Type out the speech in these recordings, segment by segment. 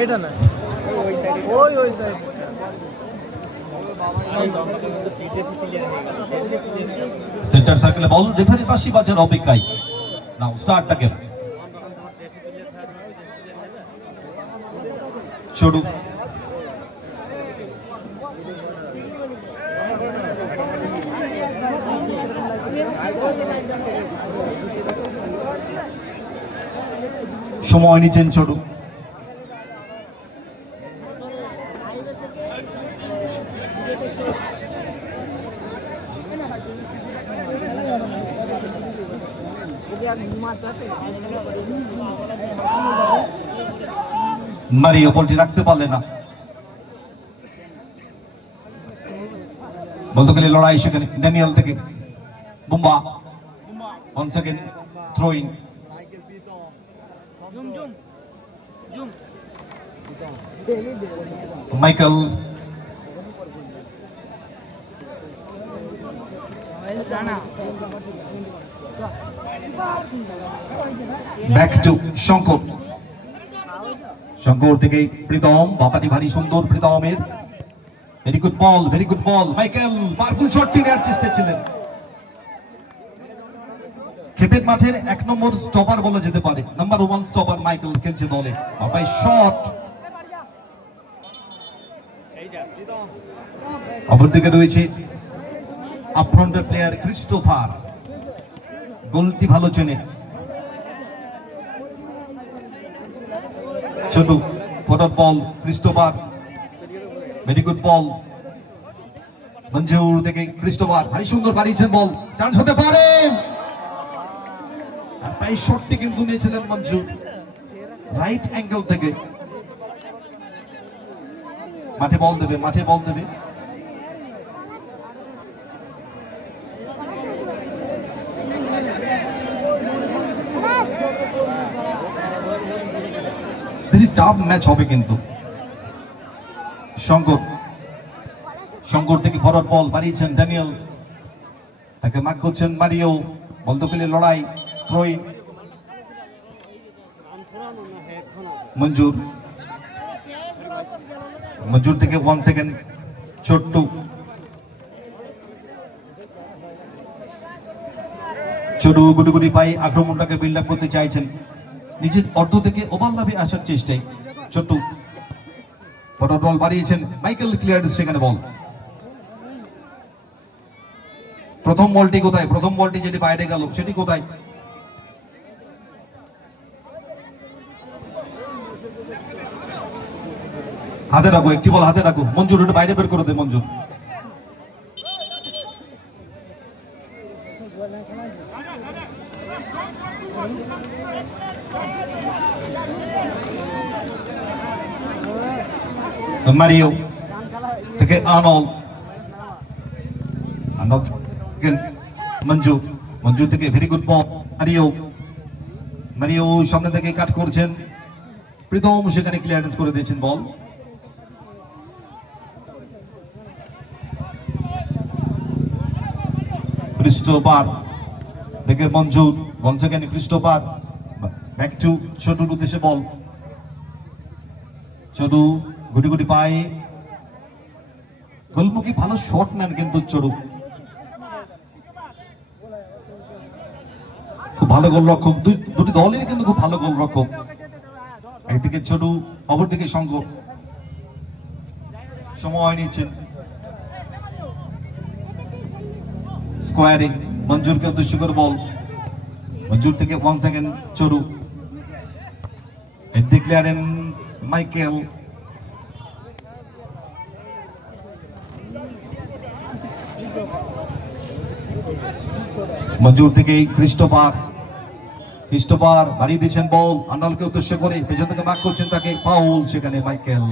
এটা না ওই সাইড সেন্টার সার্কেলে বল রেফারি পাশি বাজার অপেক্ষায় নাও স্টার্ট দ্য গেম শুরু সময় নিচ্ছেন ছোট মারিও বলটি রাখতে পারলে না বলতে গেলে লড়াই সেখানে ড্যানিয়েল থেকে Bumba one second throwing Michael back to Shankar Shankar থেকে প্রীতম বাপাটি ভারী সুন্দর প্রীতমের very good ball Michael powerful শটটি নেওয়ার চেষ্টা ছিলেন খেপের মাঠের 1 নম্বর স্টপার বলা যেতে পারে নাম্বার 1 স্টপার মাইকেল খেলছে দলে বাপাই শট অপরদিকে রয়েছে আপফ্রন্টের প্লেয়ার ক্রিস্টোফার গোলটি ভালো চেনে ছোট ফটাফট বল ক্রিস্টোফার ভেরি গুড বল মঞ্জুর থেকে ক্রিস্টোফার ভারী সুন্দর বাড়িয়েছেন বল চান্স হতে পারে তাই শটটি কিন্তু নিয়েছিলেন মঞ্জুর রাইট অ্যাঙ্গেল থেকে মাঠে বল দেবে ভেরি টাফ ম্যাচ হবে কিন্তু শঙ্কর থেকে ফরওয়ার্ড বল বাড়িয়েছেন ড্যানিয়েল তাকে মার্ক করছেন মারিও বল দখলে লড়াই থ্রোইং মঞ্জুর থেকে 1 সেকেন্ড ছোট্টু গুটি পাই আক্রমণটাকে বিল্ড আপ করতে চাইছেন নিজের অর্ধ থেকে ওভার লাভে আসার চেষ্টায় ছোট্টু ফরওয়ার্ড বল বাড়িয়েছেন মাইকেল ক্লিয়ার্স সেখানে বল প্রথম বলটি যেটি বাইরে গেল সেটি কোথায় হাতে রাখো একটি বল হাতে রাখো মঞ্জুর ওটা বাইরে বের করে দে মঞ্জুর মারিও থেকে আর্নল্ড মঞ্জুর থেকে ভেরি গুড বল মারিও সামনে থেকে কাট করছেন প্রীতম সেখানে ক্লিয়ারেন্স করে দিয়েছেন বল ক্রিস্টোফার থেকে Manjur one second Christopher back to ছোটুর উদ্দেশ্যে বল ছোটু গুটি পায়ে গোলমুখী ভালো শট নেন কিন্তু ছোটু খুব ভালো গোলরক্ষক দুটি দলের কিন্তু খুব ভালো গোলরক্ষক একদিকে ছোটু অপরদিকে শঙ্কর সময় নিচ্ছেন স্কোয়ারে মঞ্জুরকে উদ্দেশ্য করে বল মঞ্জুর থেকে 1 সেকেন্ড ছোটু ক্লিয়ারেন্স মাইকেল মঞ্জুর থেকে ক্রিস্টোফার বাড়িয়ে দিয়েছেন বল আর্নল্ডকে উদ্দেশ্য করে পেছন থেকে মার্ক করছেন তাকে ফাউল সেখানে Michael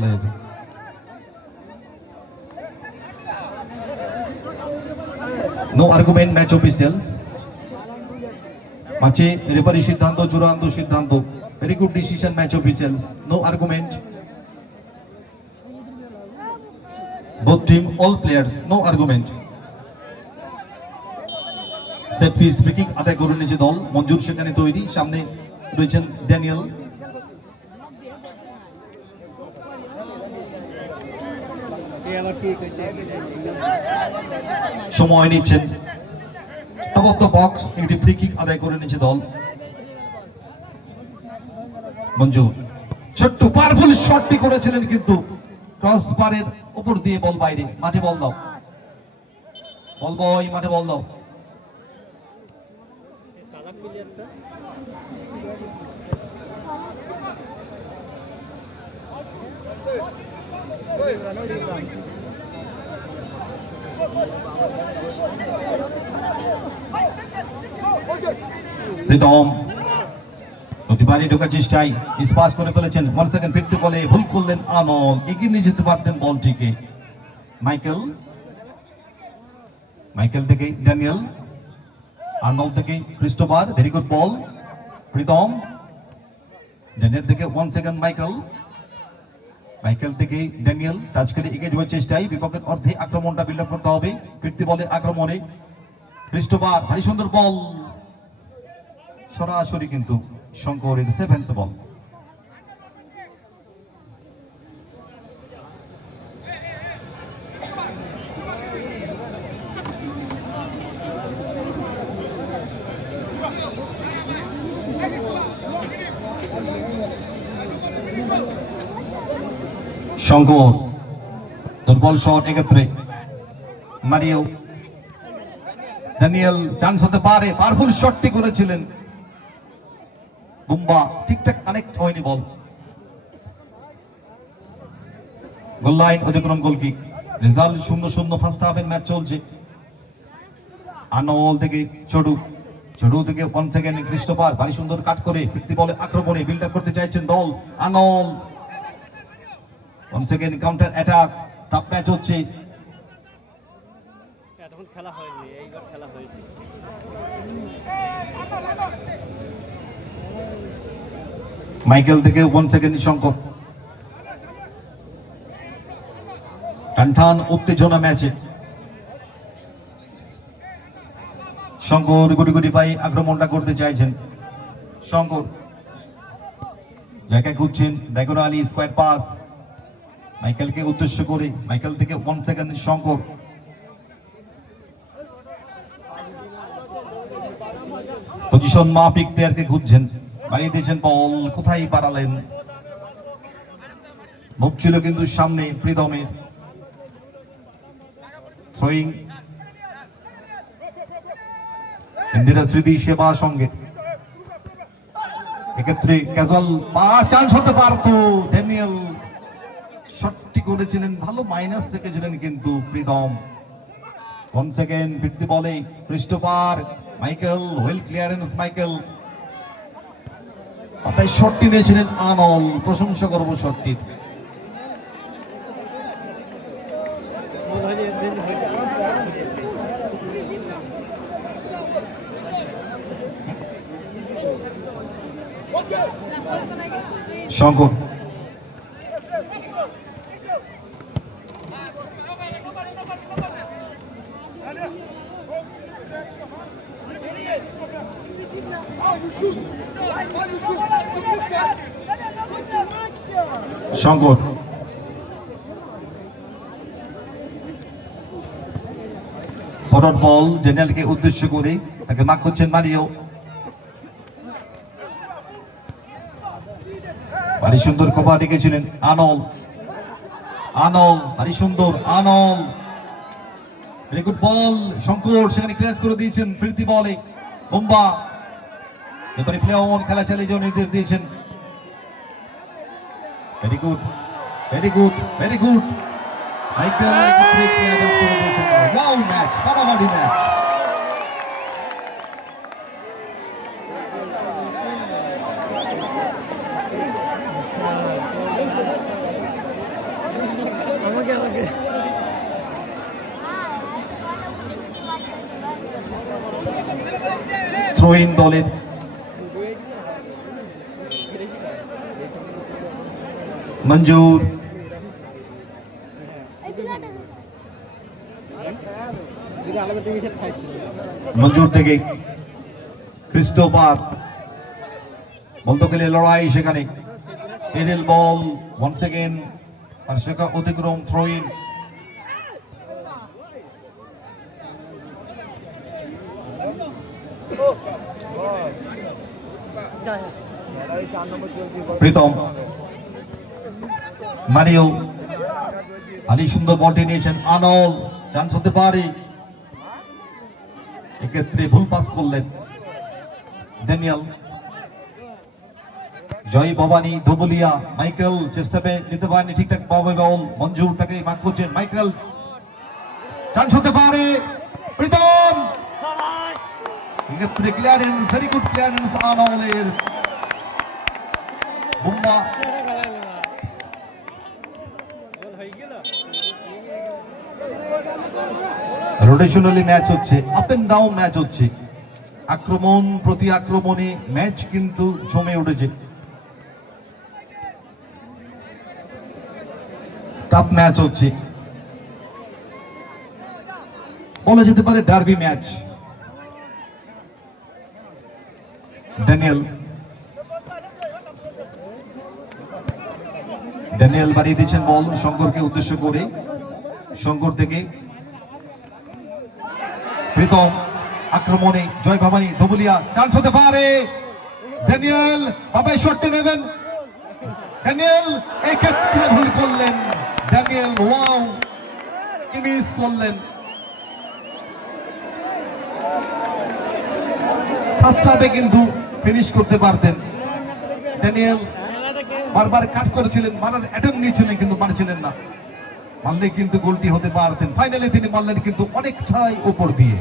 no argument match officials ম্যাচে রেফারি সিদ্ধান্ত চূড়ান্ত সিদ্ধান্ত very good decision match officials no argument both team all players no argument set piece free kick আদায় করে নিয়েছে দল মঞ্জুর সেখানে তৈরি সামনে রয়েছেন ড্যানিয়েল। সময় নিচ্ছেন, টপ অফ দ্য বক্স, একটি ফ্রি কিক আদায় করে নিচ্ছে দল। মঞ্জুর ছোট্ট পাওয়ারফুল শটটি করেছিলেন, কিন্তু ক্রস বারের উপর দিয়ে বল বাইরে। মাঠে বল দাও, বল বয়, মাঠে বল দাও। প্রীতম প্রতিবারই ঢোকার চেষ্টায় মিসপাস করে ফেলেছেন। 1 সেকেন্ড ফিরতে বলে ভুল করলেন আনল, এগিয়ে নিয়ে যেতে পারতেন বলটিকে। মাইকেল, মাইকেল থেকে ড্যানিয়েল, আর্নল্ড থেকে Christopher, very good ball. Pritam, Daniel থেকে 1 সেকেন্ড মাইকেল, মাইকেল থেকে ড্যানিয়েল টাচ করে এগিয়ে যাওয়ার চেষ্টায় বিপক্ষের অর্ধে আক্রমণটা বিল্ড আপ করতে হবে। ফিরতি বলে আক্রমণে ক্রিস্টোফার, ভারী সুন্দর বল, সরাসরি কিন্তু শঙ্করের 7th বল। শঙ্কর দুর্বল শট, এক্ষেত্রে মারিও। ড্যানিয়েল চান্স হতে পারে, পাওয়ারফুল শটটি করেছিলেন বুম্বা, ঠিকঠাক কানেক্ট হয়নি বল। গোল লাইন অতিক্রম, গোল কিক। রেজাল্ট 0-0, ফার্স্ট হাফের ম্যাচ চলছে। আনল থেকে চড়ু, চড়ু থেকে 1 সেকেন্ড ক্রিস্টোফার, ভারী সুন্দর কাট করে ফিরতি বলে আক্রমণে বিল্ড আপ করতে চাইছেন দল। আনল 1 second counter attack, tough match হচ্ছে। এখন খেলা হয়নি, এইবার খেলা হয়েছে। মাইকেল থেকে 1 সেকেন্ড শঙ্কর, টানটান উত্তেজনা ম্যাচে। শঙ্কর গুটি গুটি পায়ে আক্রমণটা করতে চাইছেন। শঙ্কর জায়গায় খুঁজছেন, ডাইগোনা আলী, স্কোয়ার পাস মাইকেলকে উদ্দেশ্য করে। মাইকেল থেকে 1 সেকেন্ড শঙ্কর, পজিশন মাফিক প্লেয়ারকে খুঁজছেন, বাড়িয়ে দিয়েছেন বল, কোথায় পারালেন। মুখ ছিল কিন্তু সামনে প্রীতমের। থ্রোয়িং ইন্দিরা স্মৃতি সেবা সঙ্গে, এক্ষেত্রে ক্যাজুয়াল চান্স হতে পারতো। ড্যানিয়েল শটটি করেছিলেন, ভালো মাইনাস রেখেছিলেন কিন্তু প্রীতম। 1 সেকেন্ড ফিরতি বলে Christopher, Michael, well clearance Michael. তাই শটটি নিয়েছিলেন আনল, প্রশংসা করবো শটটির। শঙ্কর শঙ্কর ফরওয়ার্ড বল ড্যানিয়েলকে উদ্দেশ্য করে, তাকে মার্ক করছেন মারিও। ভারী সুন্দর কভার রেখেছিলেন আনল, আনল ভারী সুন্দর, আনল ভেরি গুড বল। শঙ্কর সেখানে ক্লিয়ারেন্স করে দিয়েছেন প্রীতি বলে। বুম্বা এবারে প্লে অন, খেলা চালিয়ে যাওয়ার নির্দেশ দিয়েছেন। Very good, very good, very good. Michael clearance করে দিয়েছেন। ওয়াও ম্যাচ, ফাটাফাটি ম্যাচ। থ্রোইন দলের মঞ্জুর, মঞ্জুর থেকে ক্রিস্টোফার, বলতে গেলে লড়াই সেখানে এরিয়াল বল ওয়ান্স এগেন আর সেটা অতিক্রম throw in Pritam Mario Ali সুন্দর বলটি নিয়েছেন আনল চান্স হতে পারে এক্ষেত্রে ভুল পাস করলেন ড্যানিয়েল জয় ভবানী ধুবুলিয়া মাইকেল চেষ্টা নিতে পারেনি ঠিকঠাক পাবে বল মঞ্জুর তাকে মার্ক করছেন মাইকেল চান্স হতে পারে প্রীতম এক্ষেত্রে ক্লিয়ারেন্স ভেরি গুড ক্লিয়ারেন্স আনলের বুম্বা রোটেশনালি ম্যাচ হচ্ছে আপ এন্ড ডাউন ম্যাচ হচ্ছে আক্রমণ প্রতি আক্রমণে ম্যাচ কিন্তু জমে উঠেছে টাফ ম্যাচ হচ্ছে বলা যেতে পারে ডার্বি ম্যাচ ড্যানিয়েল বাড়িয়ে দিচ্ছেন বল শঙ্করকে উদ্দেশ্য করে শঙ্কর থেকে প্রীতম আক্রমণে জয় ভবানী ধুবুলিয়া চান্স হতে পারে ড্যানিয়েল বাবাই শটটি নেবেন ড্যানিয়েল এই ক্ষেত্রে ভুল করলেন ড্যানিয়েল ওয়াও কি মিস করলেন ফার্স্ট হাফে কিন্তু ফিনিশ করতে পারতেন ড্যানিয়েল বারবার কাট করেছিলেন মারার অ্যাটেম্প নিয়েছিলেন কিন্তু মারছিলেন না মারলে কিন্তু গোলটি হতে পারতেন ফাইনালি তিনি মারলেন কিন্তু অনেকটাই উপর দিয়ে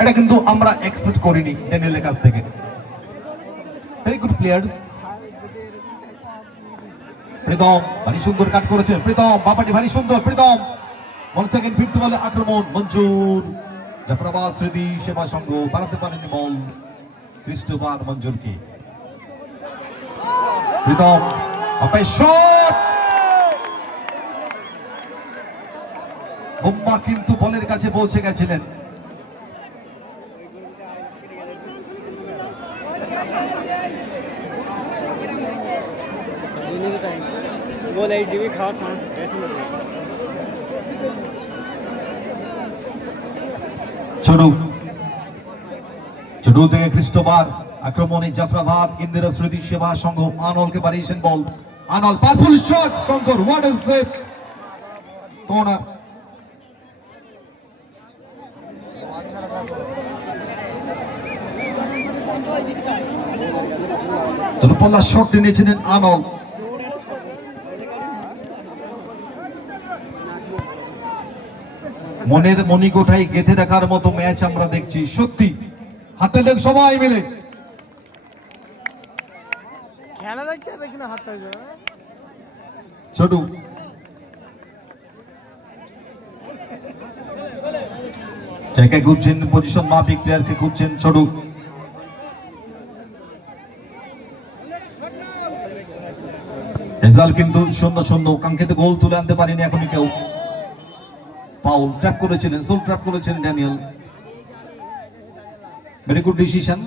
এটা কিন্তু আমরা এক্সপেক্ট করিনি ড্যানিয়েলের কাছ থেকে ভেরি গুড প্লেয়ার্স প্রীতম ভারী সুন্দর কাট করেছেন প্রীতম বাবাটি ভারী সুন্দর প্রীতম ওয়ান সেকেন্ড ফিফটি বলে আক্রমণ মঞ্জুর জাফরাবাদ স্মৃতি সেবা সংঘ পালাতে পারেনি বল ক্রিস্টোফার মঞ্জুরকে প্রীতম শট বুম্বা কিন্তু বলের কাছে পৌঁছে গেছিলেন গোল 8 জিবি খাওয়া চান্স বেশি নেই ছোট থেকে ক্রিস্টোফার আক্রমণে জাফরাবাদ ইন্দিরা স্মৃতি সেবা সংঘ আনলকে বাড়িয়েছেন ball Anol powerful shot Shankar what is save corner দূরপাল্লা শট নিয়েছিলেন আনল মনের মণিকোঠায় গেঁথে রাখার মতো ম্যাচ আমরা দেখছি সত্যি হাতে লেগ সবাই মিলে খেলা দেখতে দেখি না হাতটা যাবে ছোট একে খুঁজছেন পজিশন মাফিক প্লেয়ারকে খুঁজছেন ছোট রেজাল্ট কিন্তু 0-0 কাঙ্ক্ষিত গোল তুলে আনতে পারেনি এখনই কেউ পাউল ট্র্যাপ করেছিলেন সোল ট্র্যাপ করেছিলেন ড্যানিয়েল ভেরি গুড ডিসিশন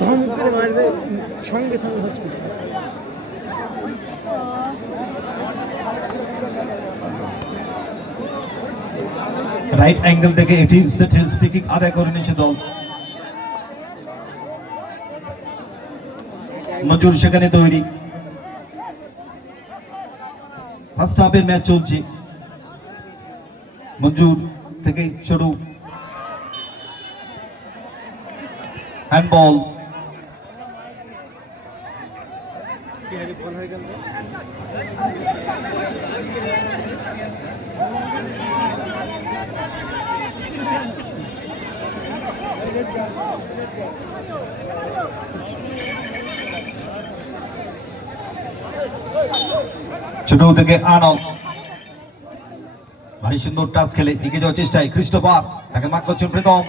ধমক করে মারবে সঙ্গে সঙ্গে হসপিটাল রাইট অ্যাঙ্গেল থেকে এটি সেটের স্পিকিং আদায় করে নিয়েছে দল মঞ্জুর সেখানে তৈরি ফার্স্ট হাফের ম্যাচ চলছে মঞ্জুর থেকে শুরু হ্যান্ডবল ছোট থেকে আনল ভারী সুন্দর টাচ খেলে এগিয়ে যাওয়ার চেষ্টায় ক্রিস্টোফার তাকে মার্ক করছেন প্রীতম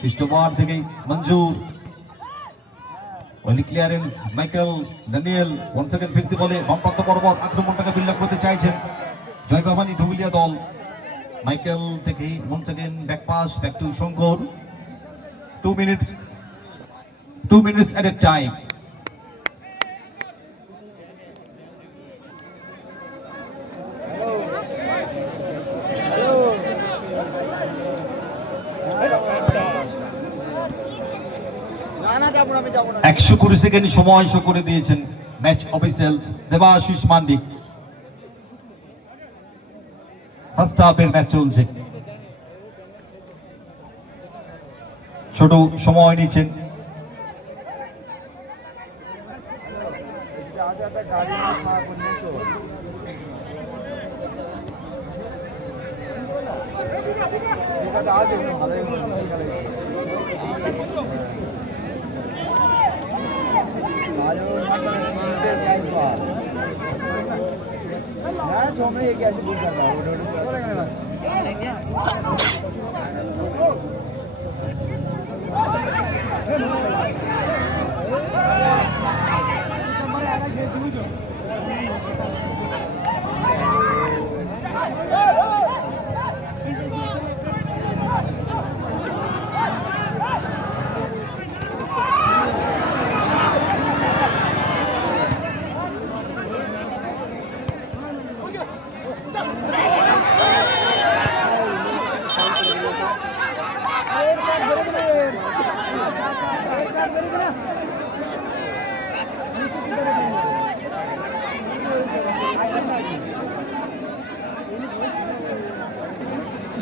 ক্রিস্টোফার থেকে Manjur, well clearance Michael Daniel once again ফিরতি বলে বামপ্রান্ত পর্বত আক্রমণটাকে বিল্ড আপ করতে চাইছেন জয় ভবানী ধুবুলিয়া দল। মাইকেল থেকে once again back pass back to Shankar. 2 minutes at a time. একশো 20 সেকেন্ড সময় শো করে দিয়েছেন match officials Debashis Mandi. First হাফের ম্যাচ চলছে, ছোট সময় নিচ্ছেন।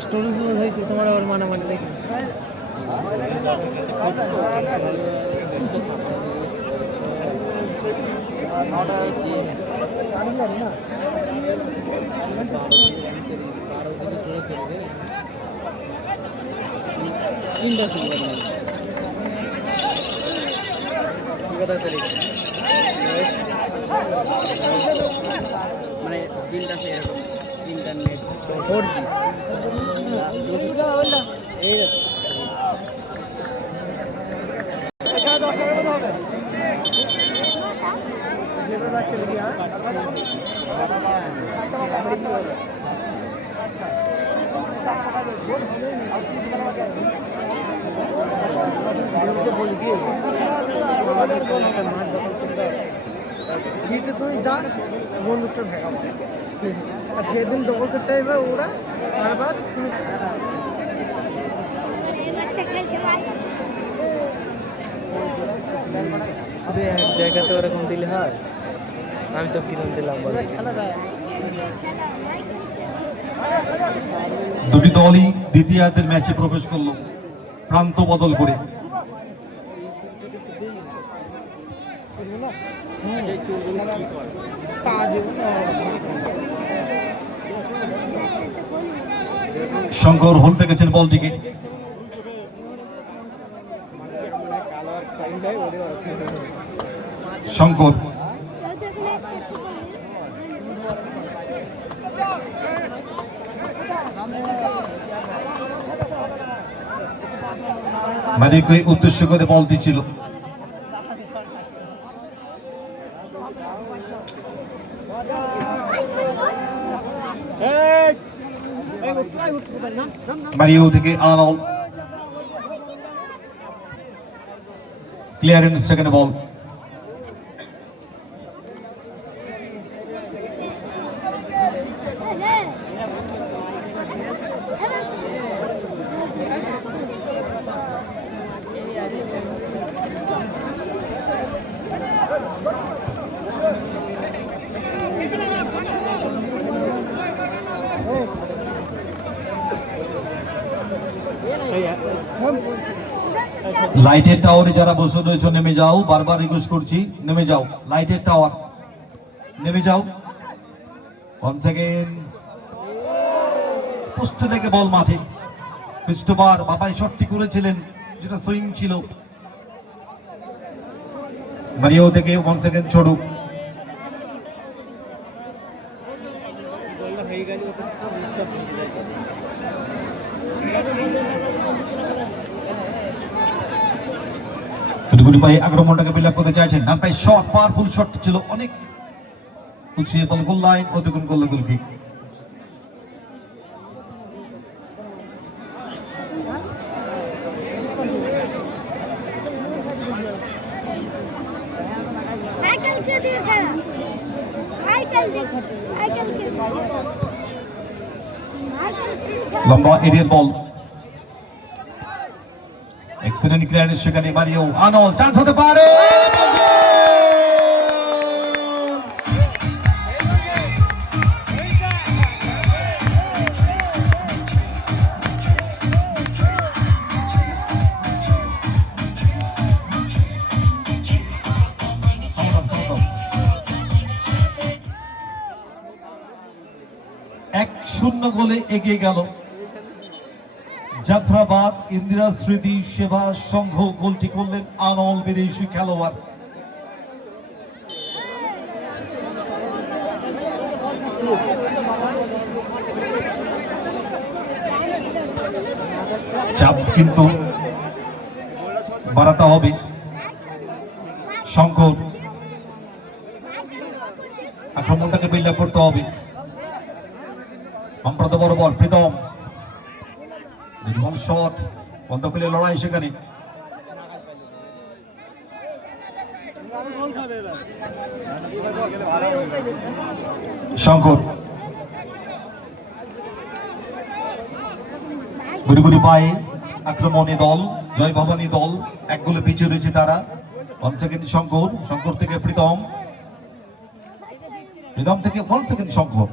स्टोरी तो तुम्हारा और माना मान देखी মানে স্ক্রিনটা সেরকম ইন্টারনেট 4G বন্দুকটা ঠেকাবো আর যেদিন দখল করতে হবে ওরা বারবার শুধু এক জায়গাতে ওরকম দিলে হয়। আমি তো কিরম দিলাম খেলা দেয়। দুটি দলই দ্বিতীয়ার্ধের ম্যাচে প্রবেশ করলো প্রান্ত বদল করে। শঙ্কর হোল্ড রেখেছেন বলটিকে। শঙ্কর মাদিককে উদ্দেশ্য করে বলটি ছিল। মারিও থেকে আনাল ক্লিয়ারেন্স সেকেন্ড বল। লাইটের টাওয়ারে যারা বসে রয়েছে নেমে যাও, বারবার রিকোয়েস্ট করছি নেমে যাও। লাইটের টাওয়ার নেমে যাও। ওয়ান্স अगेन পোস্ট থেকে বল মাঠে। ক্রিস্টোফার বাপাই শটটি করেছিলেন যেটা সুইং ছিল। মারিও থেকে ওয়ান্স अगेन ছোড়ু। গুলি পায়ে আক্রমণটাকে বিল্ড আপ করতে চাইছেন, ডান পায়ে শট, পাওয়ারফুল শট ছিল, অনেক উঁচিয়ে বল গোল লাইন অতিক্রম করলো গোলকিক। লম্বা এরিয়ার বল, এক্সেলেন্ট ক্লিয়ারেন্স, সেখানে মারিও আর্নল্ড, চান্স হতে পারে। এক শূন্য গোলে এগিয়ে গেল জাফরাবাদ ইন্দিরা স্মৃতি সেবা সংঘ। গোলটি করলেন আর্নল্ড, বিদেশি খেলোয়াড়। চাপ কিন্তু বাড়াতে হবে। শঙ্কর, আক্রমণটাকে বিল্ড আপ করতে হবে। সম্প্রত বড় বল, প্রীতম শট, বন্ধ পেলে লড়াই সেখানে। শঙ্কর গুড়ি গুড়ি পায়ে আক্রমণী দল, জয় ভবানী দল এক গোলে পিছিয়ে রয়েছে তারা। ওয়ান সেকেন্ড শঙ্কর, শঙ্কর থেকে প্রীতম, প্রীতম থেকে ওয়ান সেকেন্ড শঙ্কর।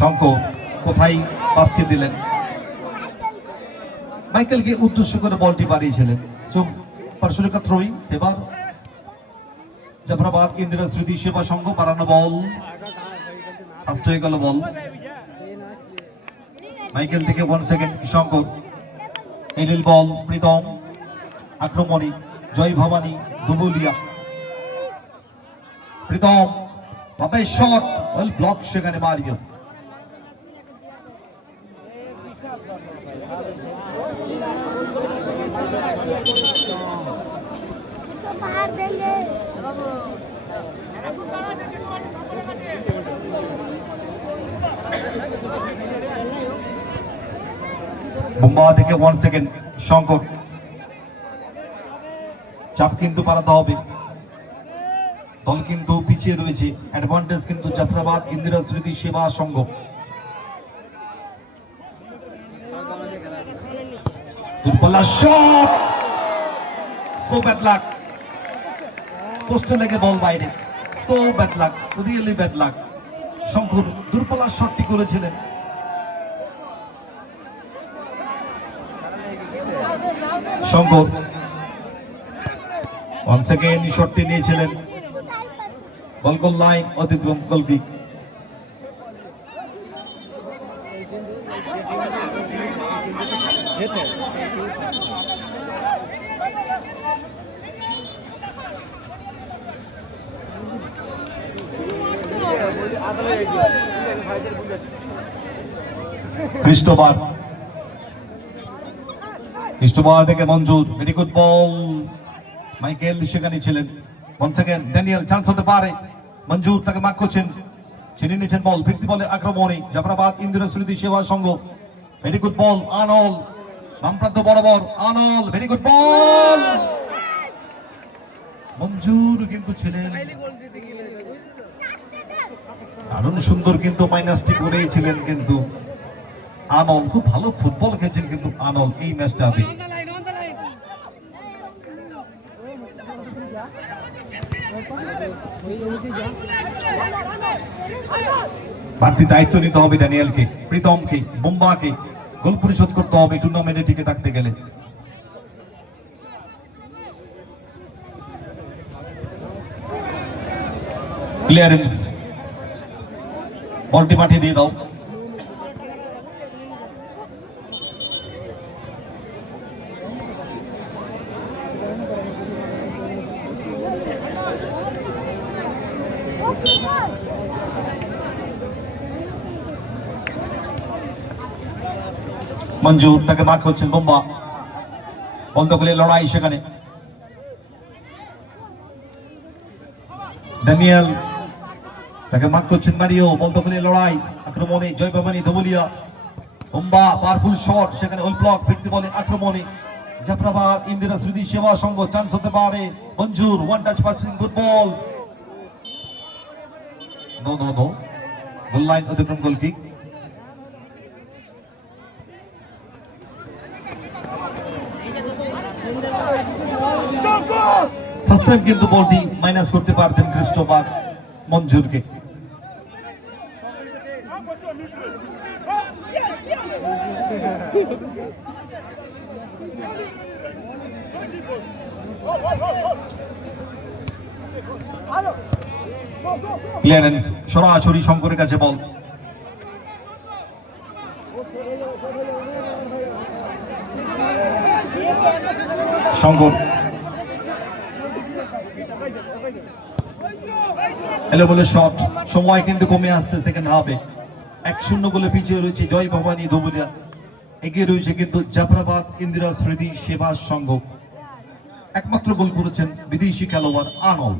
শঙ্কর কোথায় পাসটি দিলেন, মাইকেলকে উদ্দেশ্য করে বলটি বাড়িয়েছিলেন। পার্শ্বরেখা থ্রোয়িং। এবার জাফরাবাদ ইন্দিরা স্মৃতি সেবা সংঘ, বাড়ানো বল, ফাস্ট হয়ে গেল বল। মাইকেল থেকে ওয়ান সেকেন্ড শঙ্কর, এলিল বল, প্রীতম, আক্রমণী জয় ভবানী দুবুলিয়া। প্রীতম বাবাই শট, ওয়েল ব্লক সেখানে মারিও। বোম্বা থেকে ওয়ান সেকেন্ড শঙ্কর, চাপ কিন্তু পালাতে হবে। দল কিন্তু পিছিয়ে রয়েছে, অ্যাডভান্টেজ কিন্তু জাফরাবাদ ইন্দিরা স্মৃতি সেবা সংঘ। দুর্বলা শট, সো ব্যাড লাক, পোস্টে লেগে বল বাইরে, so bad luck, really bad luck. Shankar দুর্বলা শটটি করেছিলেন। শঙ্কর ওয়ান সেকেন্ড শটটি নিয়েছিলেন, বল গোল লাইন অতিক্রম, গোলকিক। ক্রিস্টোফার, ক্রিস্টোফার থেকে Manjur, very good ball. Michael সেখানে ছিলেন। ওয়ান সেকেন্ড ড্যানিয়েল, চান্স হতে পারে। মঞ্জুর তাকে মার্ক করছেন, ছিনিয়ে নিয়েছেন বল, ফিরতি বলে আক্রমণে জাফরাবাদ ইন্দিরা স্মৃতি সেবা সংঘ। ভেরি গুড বল, আর্নল্ড বাম প্রান্ত বরাবর, আর্নল্ড ভেরি গুড বল। মঞ্জুর কিন্তু ছিলেন, দারুণ সুন্দর কিন্তু মাইনাসটি করেছিলেন। কিন্তু আর্নল্ড খুব ভালো ফুটবল খেলছেন কিন্তু আর্নল্ড এই ম্যাচটাতে। বাড়তি দায়িত্ব নিতে হবে ড্যানিয়েলকে, প্রীতমকে, বোম্বাকে। গোল পরিশোধ করতে হবে টুর্নামেন্টে টিকে থাকতে গেলে। ক্লিয়ারেন্স, বলটি পাঠিয়ে দিয়ে দাও। মঞ্জুর তাকে মার্ক হচ্ছেন বোম্বা, বল দখলের লড়াই সেখানে ড্যানিয়েল তাকে মার্ক করছেন মারিও বল দখলের লড়াই আক্রমণে জয় ভবানী ধবুলিয়া লম্বা পাওয়ারফুল শট সেখানে ওল ব্লক ফিরতি বলে আক্রমণে জাফরাবাদ ইন্দিরা স্মৃতি সেবা সংঘ চান্স হতে পারে Manjur one touch passing football no no no goal line অতিক্রম গোল কিক ফার্স্ট টাইম কিন্তু বলটি মাইনাস করতে পারতেন ক্রিস্টোফার মঞ্জুরকে ক্লিয়ারেন্স সরাসরি শঙ্করের কাছে বল শঙ্কর এলো বলে শট সময় কিন্তু কমে আসছে সেকেন্ড হাফে 1-0 গোলে পিছিয়ে রয়েছে জয় ভবানী ধবুলিয়া এগিয়ে রয়েছে কিন্তু জাফরাবাদ ইন্দিরা স্মৃতি সেবা সংঘ একমাত্র গোল করেছেন বিদেশি খেলোয়াড় আনল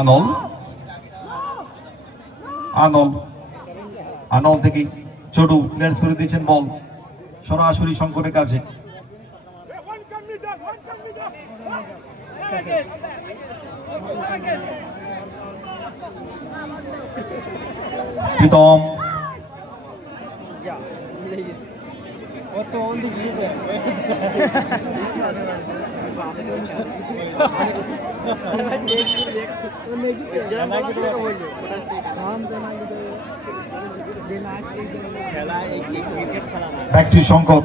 আনল আনল আনল থেকে চড়ু প্লেয়ার্স করে দিয়েছেন বল সরাসরি শঙ্করের কাছে প্রীতম ব্যাক টু শঙ্কর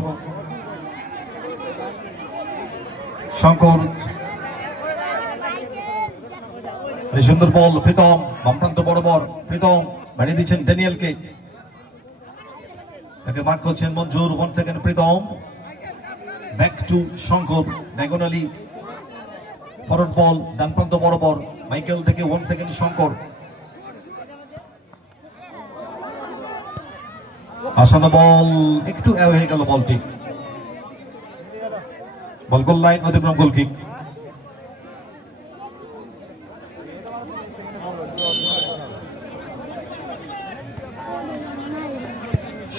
শঙ্কর সুন্দর বল প্রীতম বামপ্রান্ত বরাবর প্রীতম বাড়িয়ে দিচ্ছেন ড্যানিয়েলকে তাকে মার্ক করছেন Manjur 1 second Pritam back to Shankar diagonally forward ball ডান প্রান্ত বরাবর মাইকেল থেকে 1 সেকেন্ড শঙ্কর আসানো বল একটু হয়ে গেল বলটি বল গোল লাইন অতিক্রম গোল কিক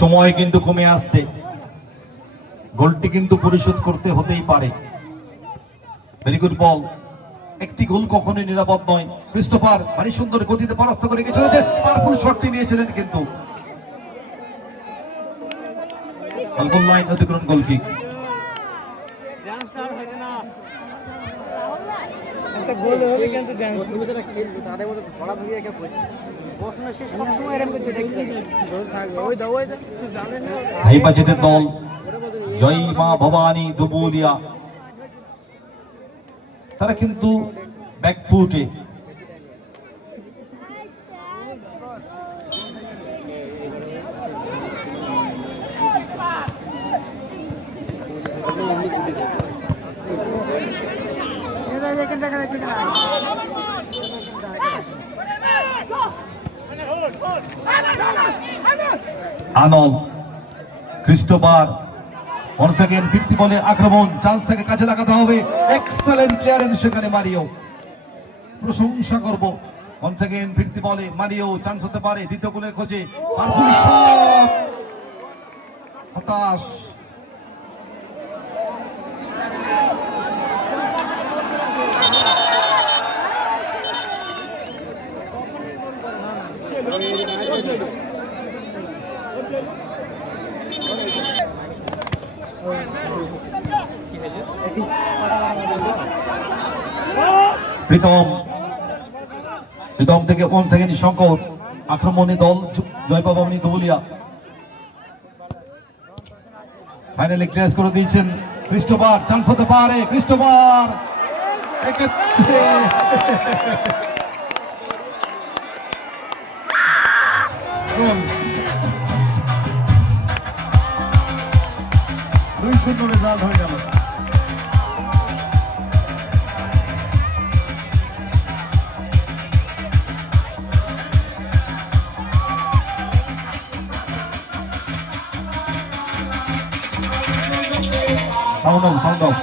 সময় কিন্তু কমে আসছে গোলটি কিন্তু পরিশোধ করতে হতেই পারে ভেরি গুড বল একটি গোল কখনোই নিরাপদ নয় ক্রিস্টোফার ভারী সুন্দর গতিতে পরাস্ত করে চলেছে পাওয়ারফুল শট নিয়েছিলেন কিন্তু গোল লাইন অতিক্রম গোল কিক গোল হবে কিন্তু ড্যান্স তাদের মধ্যে ঘোড়া ধরিয়ে কে বলছে প্রশ্ন সে সবসময় এরকম কিছু দেখতে থাকবে ওই দাও ওই তুই জানেন না হাই বাজেটের দল জয় মা ভবানী ধবুলিয়া তারা কিন্তু ব্যাকফুটে আনল ক্রিস্টোফার ওয়ান সেকেন্ড 50 বলে আক্রমণ চান্স থেকে কাজে লাগাতে হবে এক্সেলেন্ট ক্লিয়ারেন্স সেখানে মারিও প্রশংসা করব ওয়ান সেকেন্ড 50 বলে মারিও চান্স হতে পারে দ্বিতীয় গোলের খোঁজে পাওয়ারফুল শট হতাশ প্রীতম প্রীতম থেকে 1 সেকেন্ড শঙ্কর আক্রমণে দল জয় ভবানী ধবুলিয়া ফাইনালি ক্লিয়ার করে দিয়েছেন ক্রিস্টোফার চান্স হতে পারে ক্রিস্টোফার গোল 2-0 রেজাল্ট হয়ে গেল সাউন্ড অফ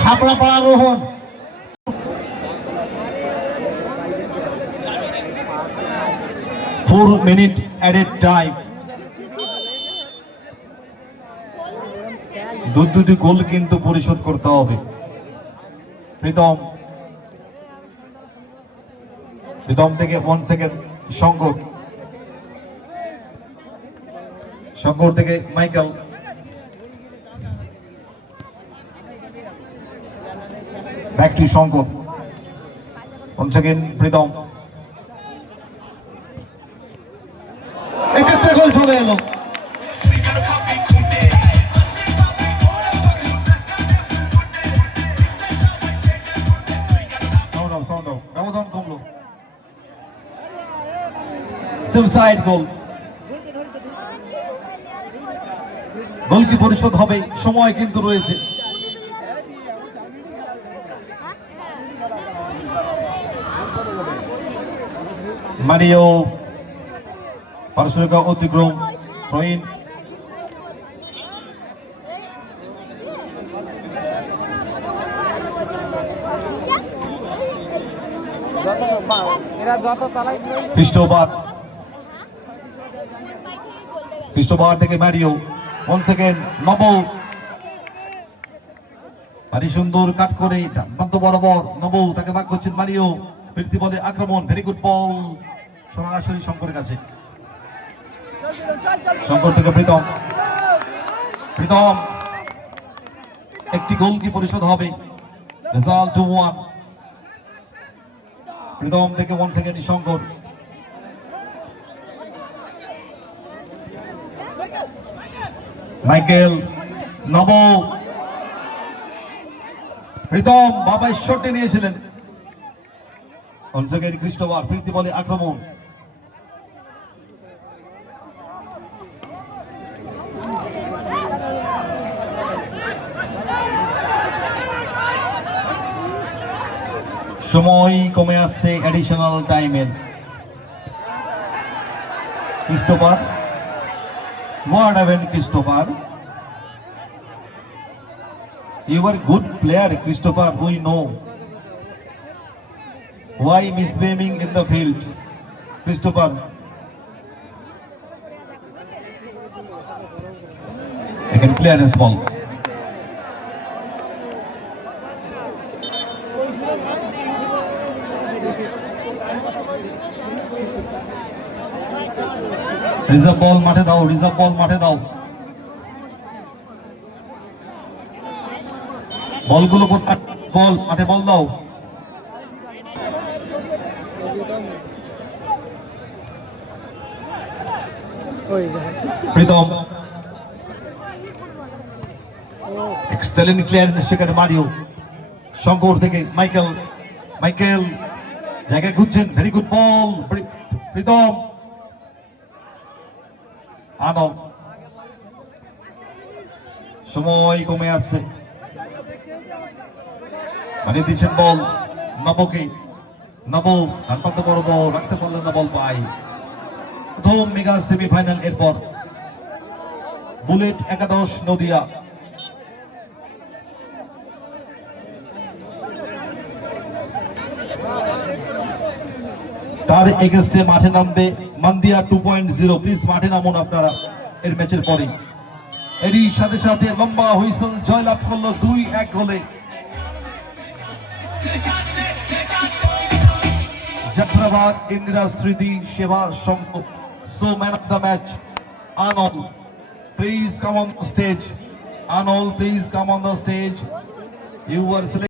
খাপড়া পাড়া রোহন 4 minute added time দুটি গোল কিন্তু পরিশোধ করতে হবে প্রীতম থেকে 1 সেকেন্ড শঙ্কর থেকে Michael back to Shankar 1 second Pritam এক্ষেত্রে গোল চলে এলো ব্যবধান কমলো সেম সাইড গোল কি পরিশোধ হবে সময় কিন্তু রয়েছে মারিও পারস্পরিক অতিক্রম থ্রোইন এরা যত চালাই খ্রিস্টোবার থেকে ম্যারিও 1 সেকেন্ড নব ভারী সুন্দর কাট করে প্রান্ত বরাবর নব তাকে ভাগ করছেন মারিও ফিরতি বলে আক্রমণ ভেরি গুড বল সরাসরি শঙ্করের কাছে শঙ্কর থেকে প্রীতম একটি গোল কি পরিশোধ হবে রেজাল্ট 2-1 প্রীতম থেকে 1 সেকেন্ড শঙ্কর মাইকেল নব প্রীতম বাবা শটে নিয়েছিলেন 1 সেকেন্ড ক্রিস্টোফার ফিরতি বলে আক্রমণ সময় কমে আসছে অ্যাডিশনাল টাইমের Christopher what happened Christopher you are good player Christopher we know why misbehaving in the field Christopher I can clear this ball reserve ball মাঠে দাও বলগুলো কোথায় বল মাঠে বল দাও প্রীতম এক্সেলেন্ট ক্লিয়ারেন্স সেখানে মারিও শঙ্কর থেকে মাইকেল জায়গায় ঘুরছেন ভেরি গুড বল প্রীতম আনন্দ সময় কমে আসছে বানিয়ে দিচ্ছেন বল নব ডানপান্ত বড় বল রাখতে পারলেন না বল পাই প্রথম মেগা সেমিফাইনাল এরপর বুলেট একাদশ নদিয়া তার এগেইনস্টে মাঠে নামবে মান্দিয়া 2.0 প্লিজ মাঠে নামুন আপনারা এর ম্যাচের পরে এরই সাথে সাথে লম্বা হুইসেল জয়লাভ করলো 2-1 গোলে যাত্রাবাদ Indira Smriti Seba Sangha so man of the match Anol please come on the stage you R